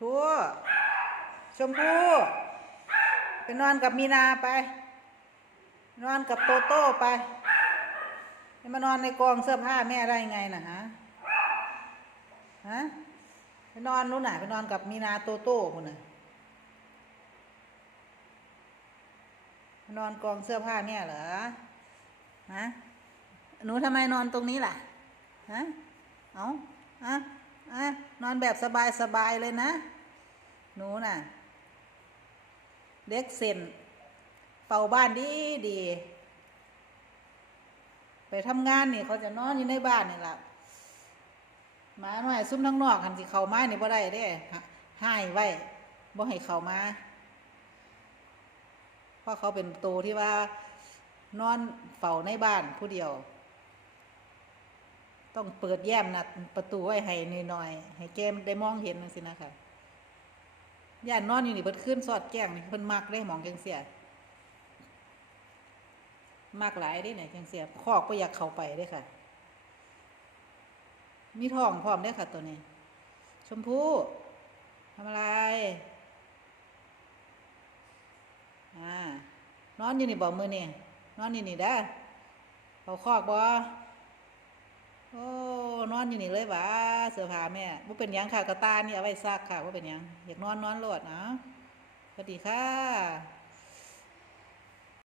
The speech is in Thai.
ทั่วชมพู่ไปนอนกับมีนาไป นอนกับโตโต้ไปมานอนในกองเสื้อผ้าแม่ได้ไงน่ะฮะฮะไปนอนนู้นน่ะไปนอนกับมีนาโตโต้คนน่ะนอนกองเสื้อผ้าแม่เหรอฮะหนูทำไมนอนตรงนี้ล่ะฮะเอาอะ อะนอนแบบสบายสบายเลยนะ หนูน่ะ เด็กเซนเป่าบ้านดีดี ไปทำงานนี่เขาจะนอนอยู่ในบ้านนี่แหละมาหน่อยซุ่มทั้งนอกหันสิเข้ามานี่บ่ได้เด้หให้ไว้บ่ให้เข้ามาเพราะเขาเป็นโตวที่ว่านอนเฝ้าในบ้านผู้เดียว ต้องเปิดแย้มนะประตูไว้ให้หน่อยๆให้แกมได้มองเห็นจังซี่นะคะย่านนอนอยู่นี่เบิดขึ้นสอดแจ้งนี่เพิ่นมักได้หมองจังเสียมากหลายได้ไหนจังเสียคอกบ่อยากเข้าไปเด้ค่ะ มีทองพร้อมได้ค่ะ ตัวนี้ ชมพู่ทำอะไรอ่านอนอยู่นี่บ่มือนี่นอนอยู่นี่ได้เขาคอกบ่ โอ้นอนอยู่นี่เลยวะเสื้อผ้าแม่บ่เป็นยังค่ะกระตานี่เอาไว้ซักค่ะบ่เป็นยังอยากนอนนอนโหลดนะสวัสดีค่ะ